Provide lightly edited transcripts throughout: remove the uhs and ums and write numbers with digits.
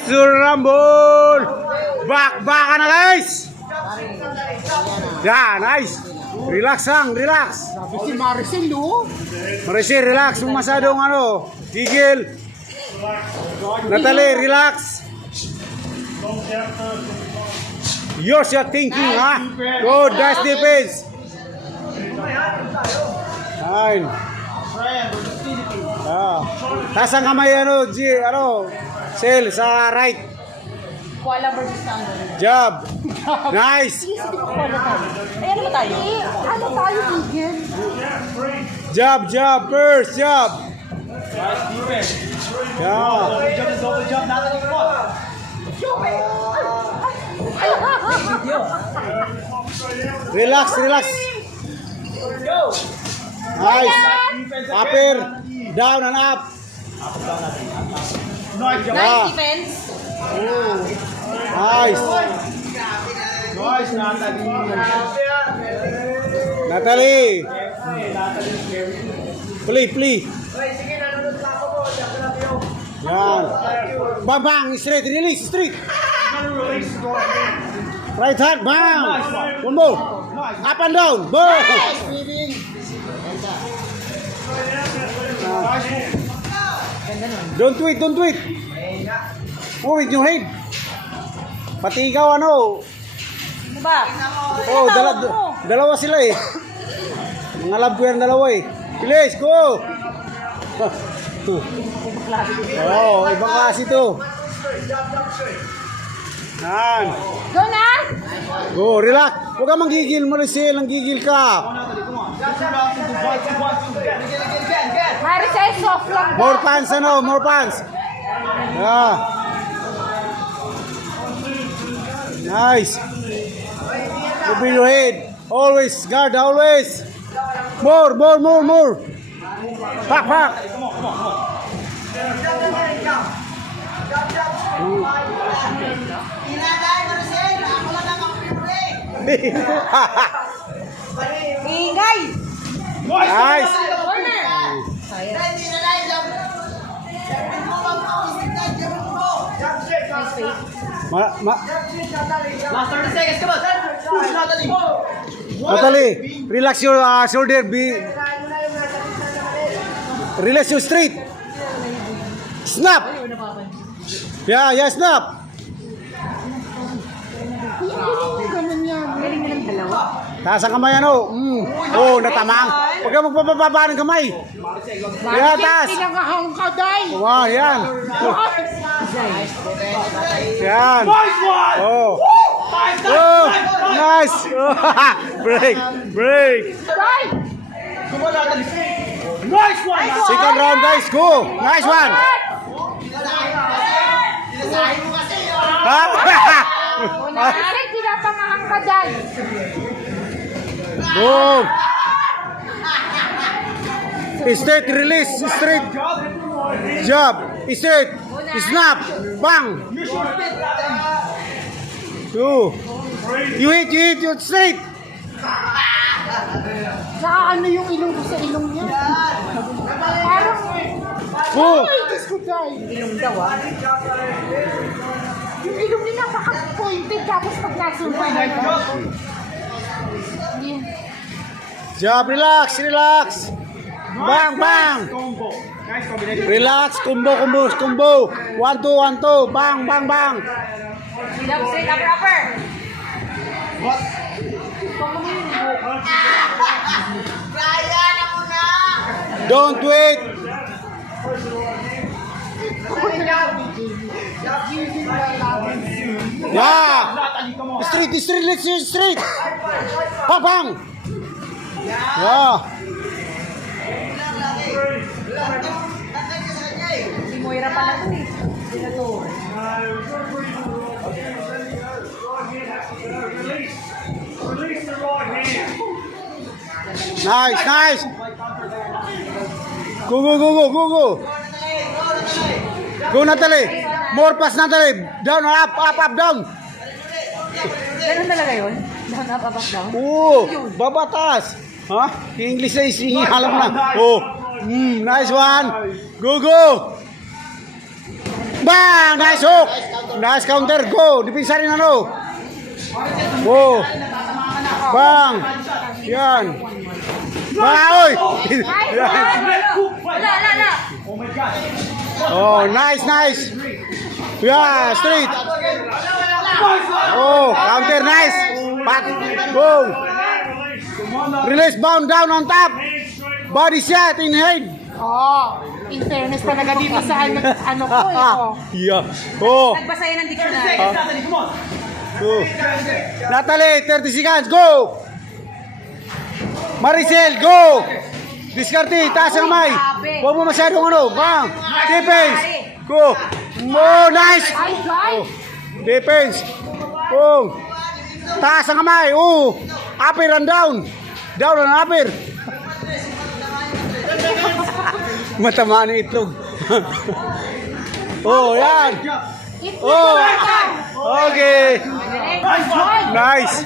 Sir Rumble! Baka na guys! Yeah, nice! Relax lang, relax! Sabi si Maricel, oh. Maricel, relax. Kung masyadong gigil. Natalie, relax. Use your thinking, ha? Good, nice defense. Fine. Taas ang kamay, Sel, sa right. Kuala versus Tango. Job. Nice. Ano ba tayo? Ano tayo, Tigil? Job. First job. Yeah. Double jump, natin yung spot. Relax. Nice. Upper. Down and up. Nice defense. Nice. Natalie. Play. Yan. Bang. Straight. Release. Straight. Right hand. Bang. One more. Up and down. Boom. Don't tweet. Move with your head. Pati ikaw Ano ba? Oh, dalawa sila eh. Mga love ko yan dalawa eh. Bilis, go! Oh, ibang klase to. Yan. Go na! Go, relax. Huwag ka manggigil, Maricel. Nanggigil ka. Maricel, soft lang ka. More pants. Yeah. Nice. Over your head. Always, guard, always. More. Pak. Ingay! Nice. Last 30 seconds, come on. Push, Natalie, relax your shoulder. Relax your straight. Snap. Yeah, snap. Galing na ng dalawa. Taas ang kamay, Oh, natamang. Huwag ka magpapababa ng kamay. Yeah, taas. Pinangahang ka, Day. Wow, yan. Yan. Oh. Oh, nice. Break. Day! Nice one! Second round, guys. Go. Nice one. Maricel, pinapangahang ka, Day. Boom. Straight release. Straight. Jab. Straight. Snap. Bang. Two. You hit. You straight. Sa ano yung ilong ko sa ilong niya? Parang... Boom. Ay, Diyos ko, Day. Ilong daw, Yung ilong niya napaka-pointed tapos pag nasulpa na Jab. Relax. Bang. Relax. Combo. 1-2. Bang. Jump straight, upper. Don't wait. Yeah. Straight. Let's use straight. Bang. Yeah. Si Moira pala to eh. Sino to? Release the right hand. Nice. Go. Go, Natalie. More pass, Natalie. Down, up, down. Ganun talaga yun? Down, up, down? Oo, babatas. Ha? English na alam na. Oh, nice one. Go. Bang! Nice hook! Nice counter. Go! Dipinsa rin ano. Go! Bang! Yan. Bang! Oy! Yan. Wala. Oh, nice, nice. Yeah, straight. Oh, counter, nice. Back. Boom. Release, bound down on top. Body shot in head. Oh, in fairness talaga dito sa ano ko eh. Oh. Yeah. Oh. Nagbasa yan ng dictionary. Go. Natalie, 30 seconds. Go. Maricel, go. Diskarte, taas ang kamay. Huwag mo masyadong ano. Bang. Defense. Go. Oh, nice. Oh. Defense. Boom. Taas ang kamay. Oh. Upper and down. Down and upper. Matamaan ng itlog. Oh, yan. Oh. Okay. Nice.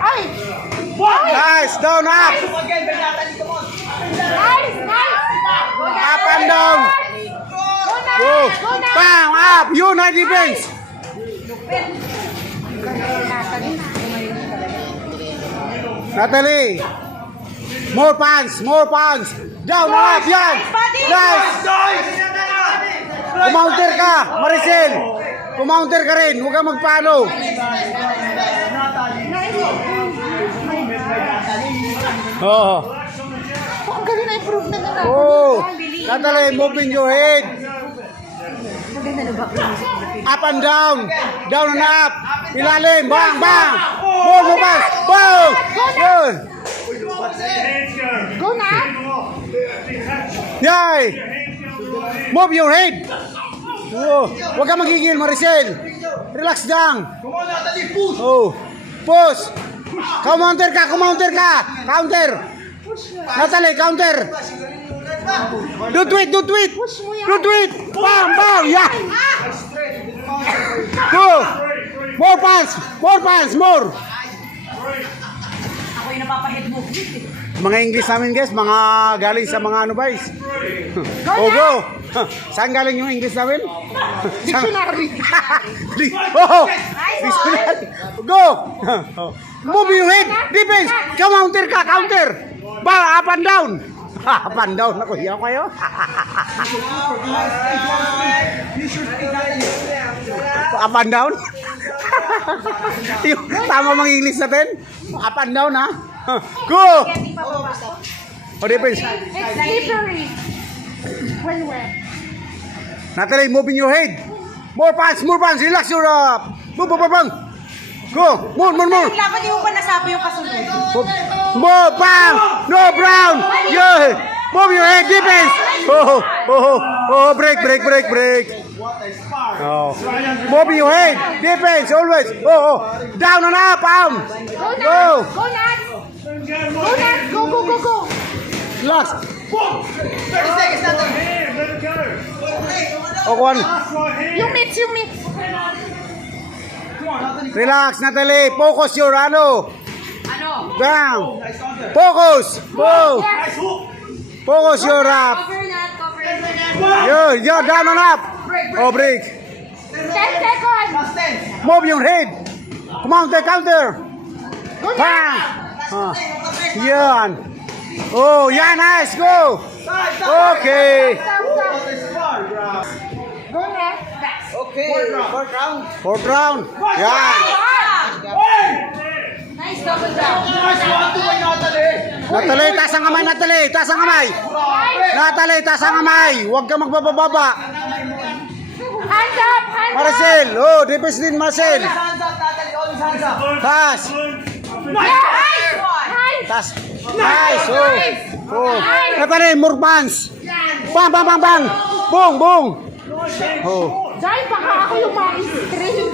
Ay! Nice. Down, up. Nice! Up and down. Go. Bang, up. You, nice defense. Natalie. More pants. Down, up. Yan. Nice. Kumounter ka, Maricel. Kumounter ka rin. Huwag kang magpaano. Oh. Ang galing na improve na nga. Oh. Natalie, moving your head. Up and down. Down and up. Ilalim. Bang, bang. Boom, bang. Boom. Good. Go na! Yay. Move your head. Oh. Huwag kang magigil, Maricel. Relax lang. Oh. Push. Counter ka. Counter. Natalie, counter. Do tweet. Bam. Yeah. Go. More pants. Ako yung napapahead mo. Mga English namin guys, mga galing sa mga ano guys. Oh, go. Saan galing yung English namin? Dictionary. Oh, dictionary. Go. Move your head. Defense. Counter ka. Ba, up and down. Up and down. Ako, hiyaw kayo. Up and down. Yung tama mga English natin. Up and down ha. Go. Oh, defense. It's slippery. When wet. Natalie, moving your head. More pants. Relax your move. Go. More. Dapat yung pa nasabi yung kasunod. More bang. No brown. Yeah. Move your head. Defense. Oh. Break. Oh. Move your head. Defense. Always. Oh. Down and up. Go. Go. Relax. 30 seconds, Natalie. Let it go. Oh, one. That's right here. You mix. Relax, Natalie. Focus your ano. Bang. Focus. Move. Nice hook. Focus your Cover not. Yo, down and up. Oh, break. 10 seconds. Move your head. Counter. Go na! Bang. Yan. Oh, yeah, nice. Go. Okay. Go na! Fourth round. Yeah. Nice double down. Natalie, taas ang kamay, Natalie. Taas ang kamay. Huwag ka magbababa. Hands up! Marcel. Oh, defense din, Marcel. Taas. Taas. Nice. Oh. Natalie, more pants. Bang. Boom. Oh. Dahil baka ako yung ma-straight.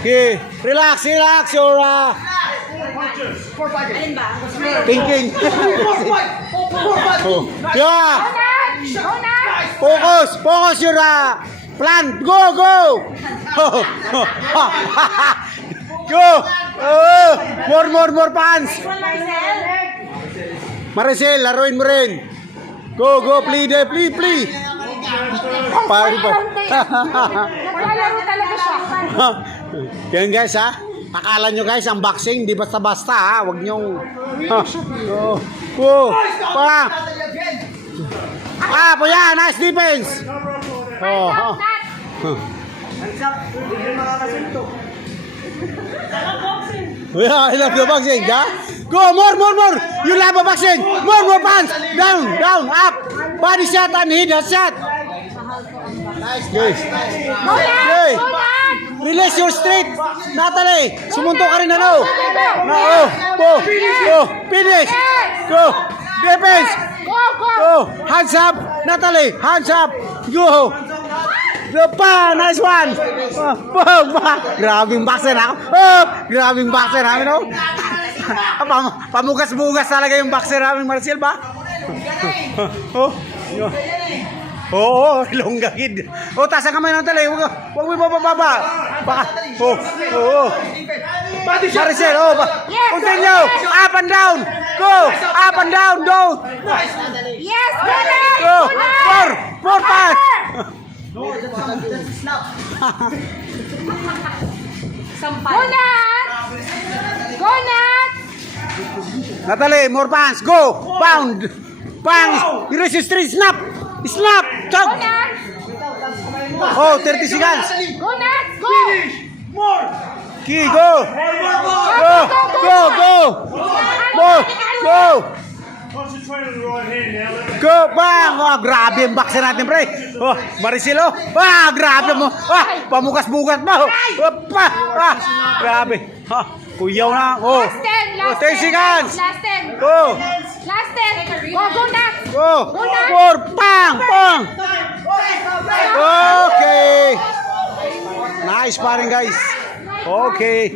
Okay. Relax. Your Alin ba? thinking. Oh. Yeah. Go na! Focus your plan. Go. Go. More pants. Marcel. Maricel, laruin mo rin. Go, play. Pari pa. Naglalaro talaga siya. Yan guys ha. Akala nyo guys, ang boxing, di basta-basta ha. Huwag nyong... Oh. Oh. Pa. Po yan. Nice defense. Oh. Oh. Yeah, I love the boxing. Yeah? Go, more. You love the boxing. More punch. Down, up. Body shot and hit a shot. Nice, guys. Okay. Release your straight. Natalie, sumunto ka rin ano. No, go. Finish. Go. Defense. Go. Hands up. Natalie, hands up. Go. Pa, nice one. Grabing boxer ako. Grabing boxer namin, no? Pamugas-bugas talaga yung boxer namin, Marcel, ba? Oo, longgagid. Taas ang kamay ng tali. Huwag mo bababa. Baka. Marcel, continue. Up and down. Go. Up and down. Go. Yes, Go. More pass. Sampal. Go, Nat! Natalie, more pants. Go. Pound. Bang. Erase your straight. Snap. Chug. 30 seconds. Go, Nat! Go! More. Key, go. Go. Concentrate on the right hand now. Let me Go, bang! Grabe ang boxer natin, pre. Maricel, grabe mo. Pamukas-bukas mo. Grabe. Kuyaw na. Last 10, 10 seconds. Last 10. Go. Last 10. Go, Nat! Go. Four, pang. Okay. Nice paring, guys. Okay.